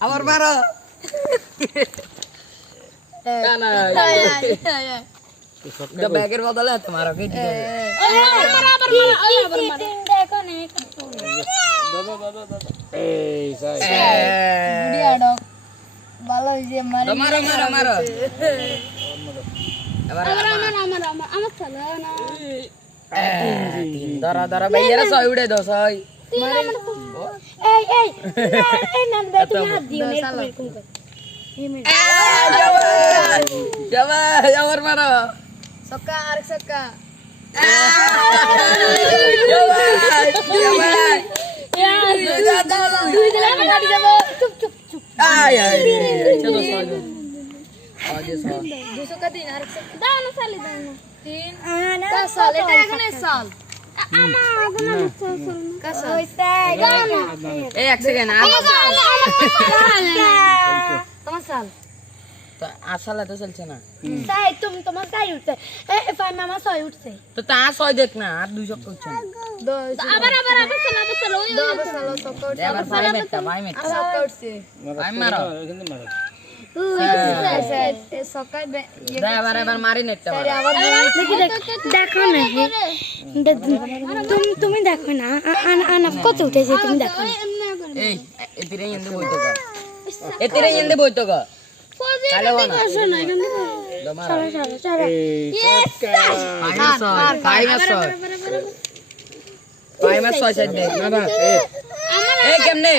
আবার মারো না এটা ব্যাগের বদলে হাতে মারো কি ঠিক আছে আবার মারো দেখো নে এই সাই ভিডিও ডক ভালো যে মারি মারো মারো মারো এবার আমার চলো না ধরা ধরা ভাইয়ারা ছয় উড়ে দাও ছয় এই না তুমি হাত দিও না এরকম কর আবার মারো সক্কা আর সক্কা দুই দিলে আমি গাড়ি যাব চুপ চুপ চুপ চলো আগে সর 200 का 3 আর দাও না সালি দাও না 3 কা সাল এটা এখানে সাল কা সাল ওইতে দাও না এই এক সেকেন্ড তোমার সাল তো আসলে তো চলছে না সাই তোমার সাই উঠছে এ ফাই মামা সাই উঠছে তো তা ছয় দেখ না আর 200 করছে না আবার চলো ওই চলো সক্কা উঠছে এবার ভাই মেটা সক্কা উঠছে ভাই মারো এখানে মারো সকাল এবার মারি নেটটা মারো দেখো না তুমি দেখো না আনা কত উঠেছে তুমি দেখো এই এতিরে এন্ডে বইতো গা এতিরে এন্ডে বইতো গা কালে না দমারা পাই মাস ছয় সাইড দে না না এই কেমনে